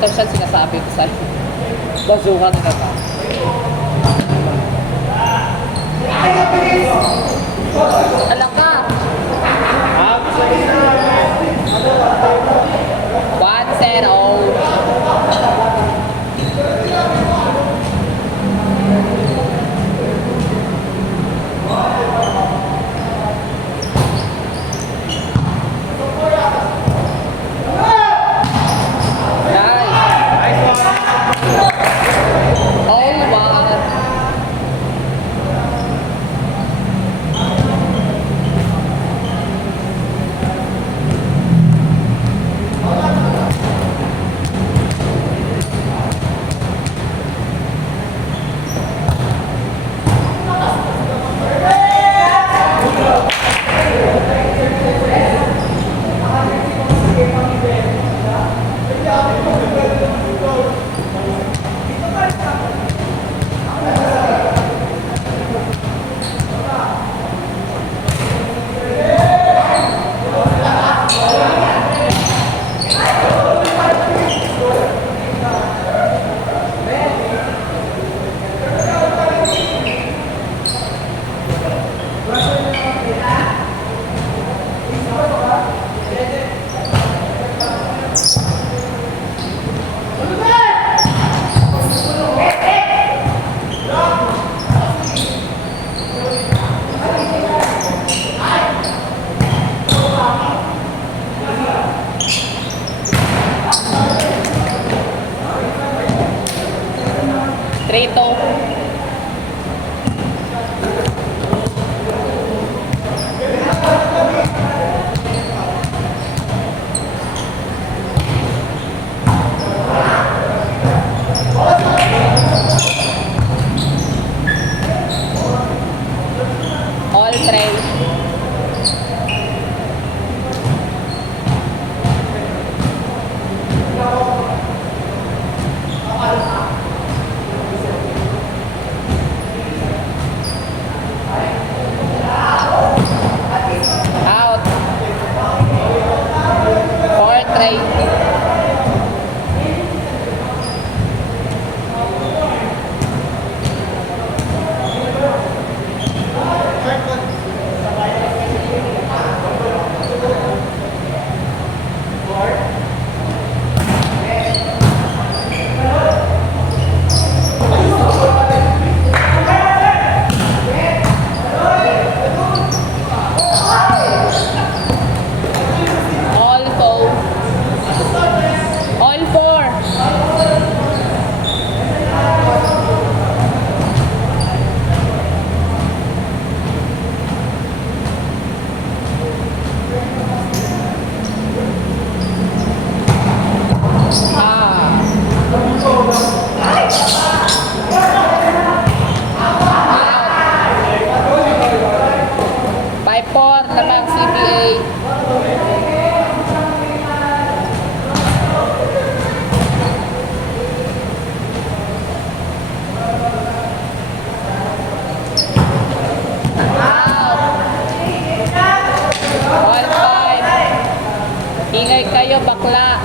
artificial sinasabi ko sa'yo. Bazooka na ka. Alam ka. 3-2. All three. Out. 4-3. Lamang CBA. All 5. Ingay kayo, bakla.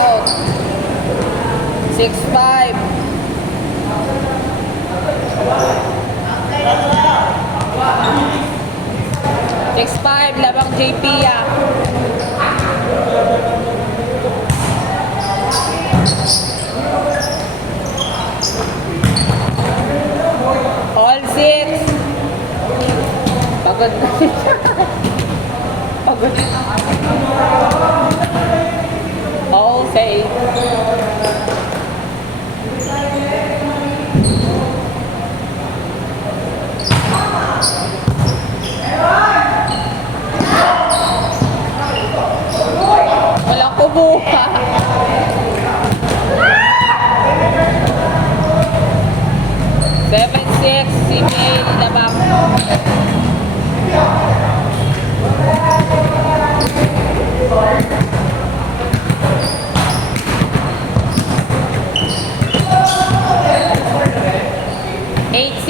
Out. 6-5. 6-5, labang JP ah. All 6. Pagod na siya. Pagod. All 6. Walang kubuha. 7-6, si May labang.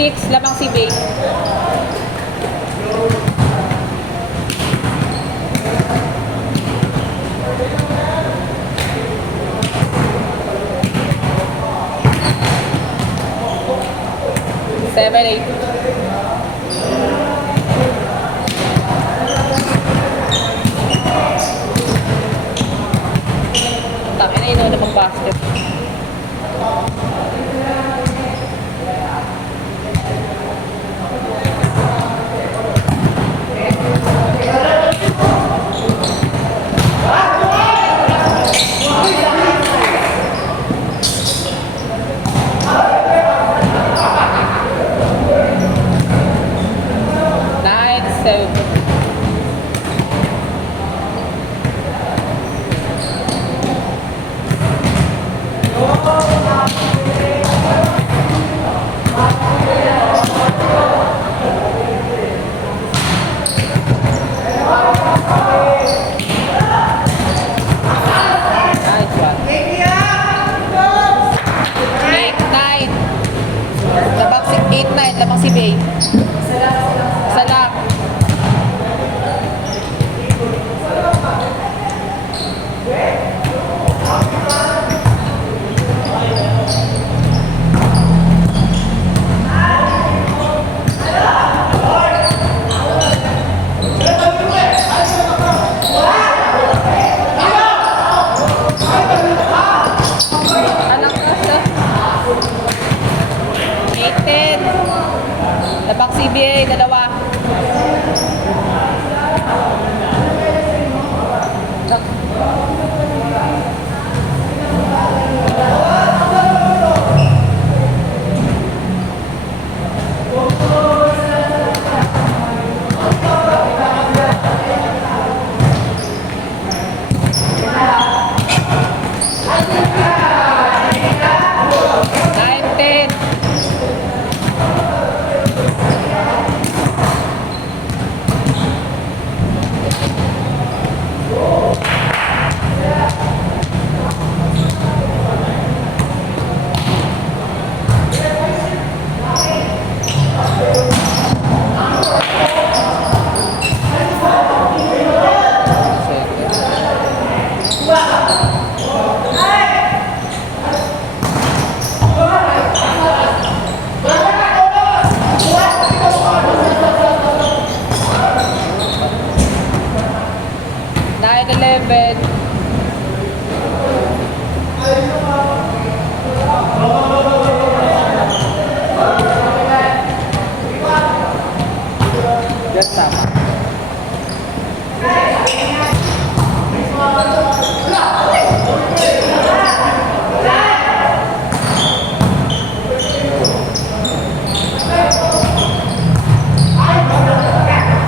10-6, lamang si Bay. Seven, eight. Taki na yun na mag-basket. Nine, seven. Nice one. 8-9. Labang si 8-9, labang si Bay. Isa lang. Anak ka siya. 8-10. Labang CBA, dalawa. Nine, 10. Nine, 11. Just tama.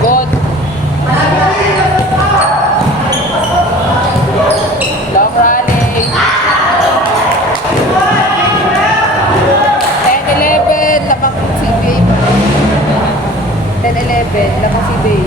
Good. Long rally. 10-11, labang si Bay. 10-11, labang si Bay.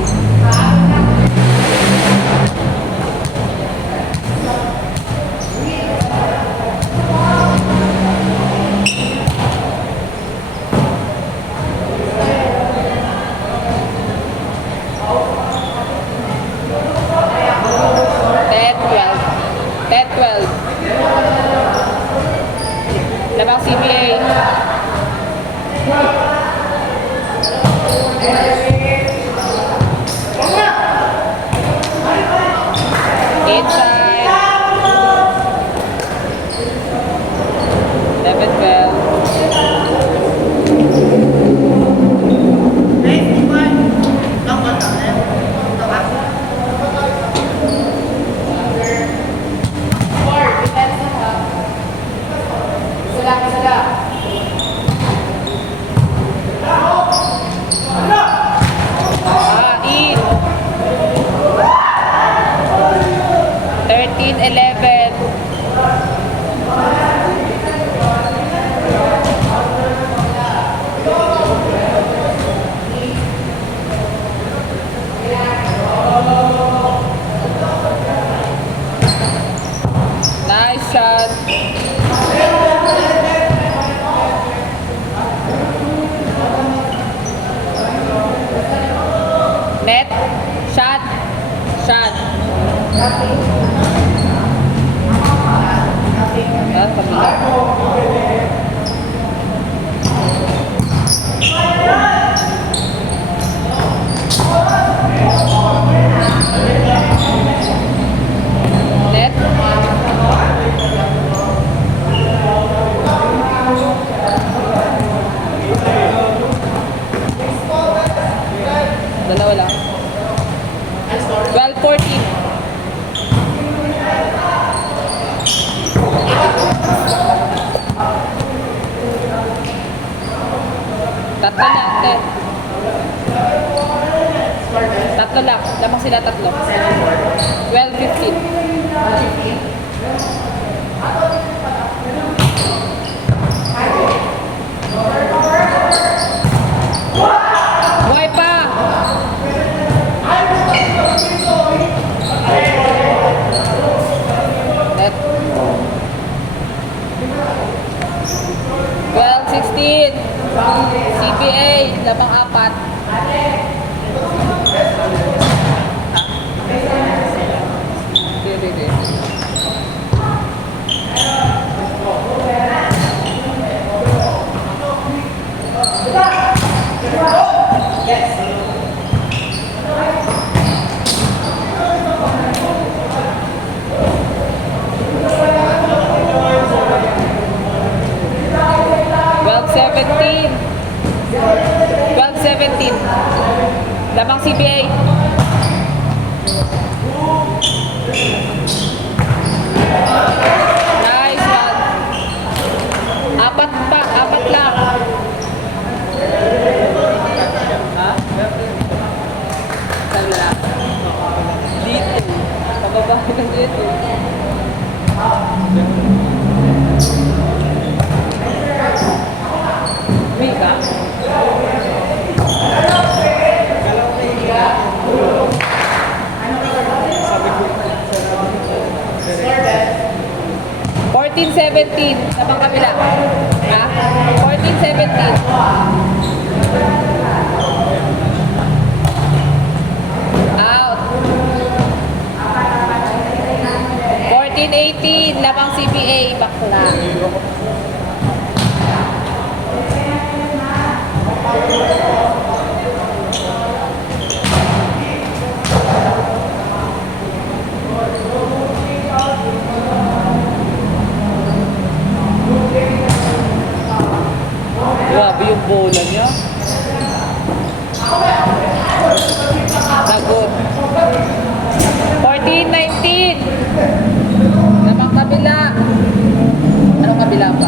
Ah, kabila. Net. Dalawa lang. 12-14. Tatlo lang, Ted. Tatlo lang. Lamang sila tatlo. 12-15. Buhay pa! Net. 12-16. CPA, labang apat. Hindi. Well, 17. 12-17. Labang CPA. Nice one. Apat pa, apat lang. Ha? Saan lang? Dito. Pababa ka dito. Mika? Fourteen, 17. Sabang kabila. Ha? 14, 17. Out. 14, 18. Labang CPA. Bakla. Grabe yung bola niya. Sagot. 14, 19. Namang kabila. Anong kabila pa?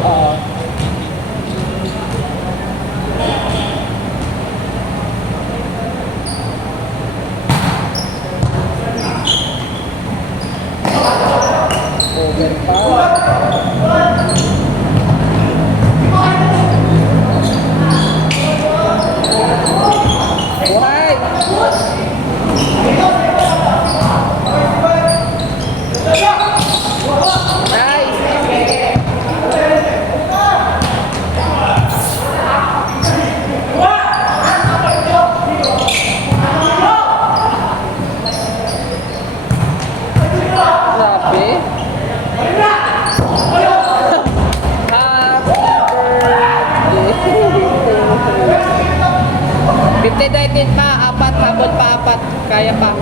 Oo. Over pa. Buhay! Birthday din pa, apat, habol pa, apat. Kaya pa.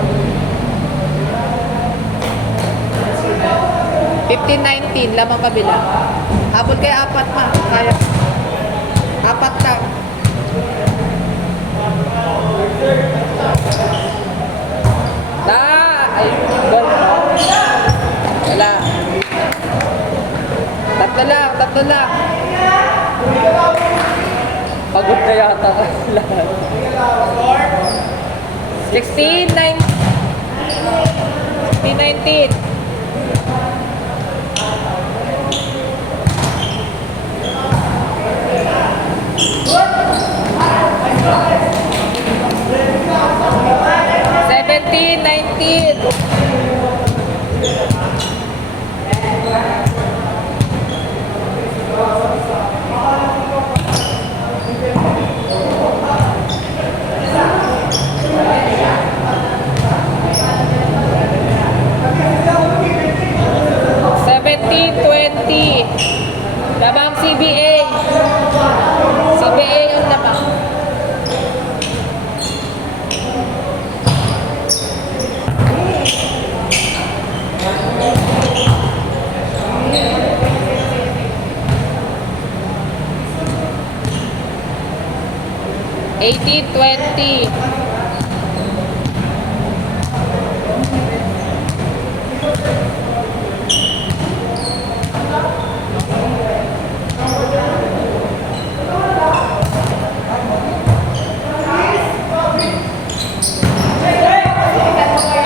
15-19, lamang kabila. Habol kaya apat pa, kaya. Apat lang. Ay, gol. Wala. Tatlo lang. Pagod na yata lahat. 16, 19. 19. Seventeen, 19. 18-20.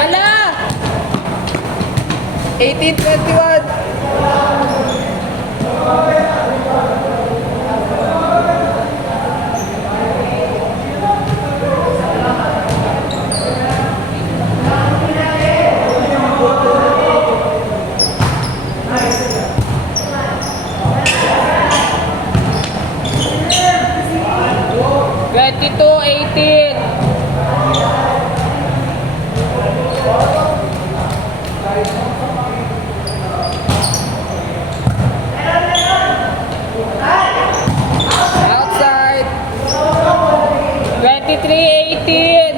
Ala! 18-21. Twenty-two, 18. Outside. 23, 18.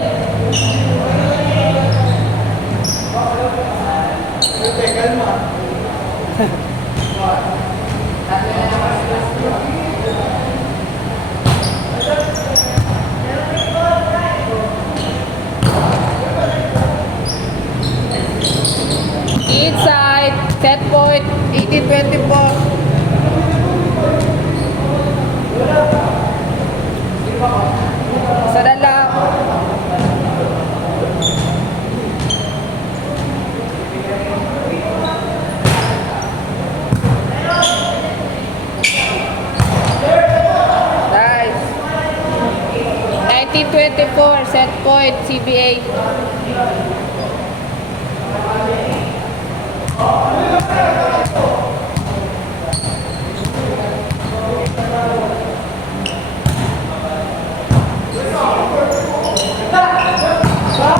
Inside. Set point. 18-24. Isa na lang. Nice. 19-24. Set point. CBA.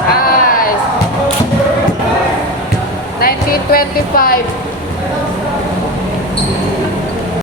Nice. 19-25.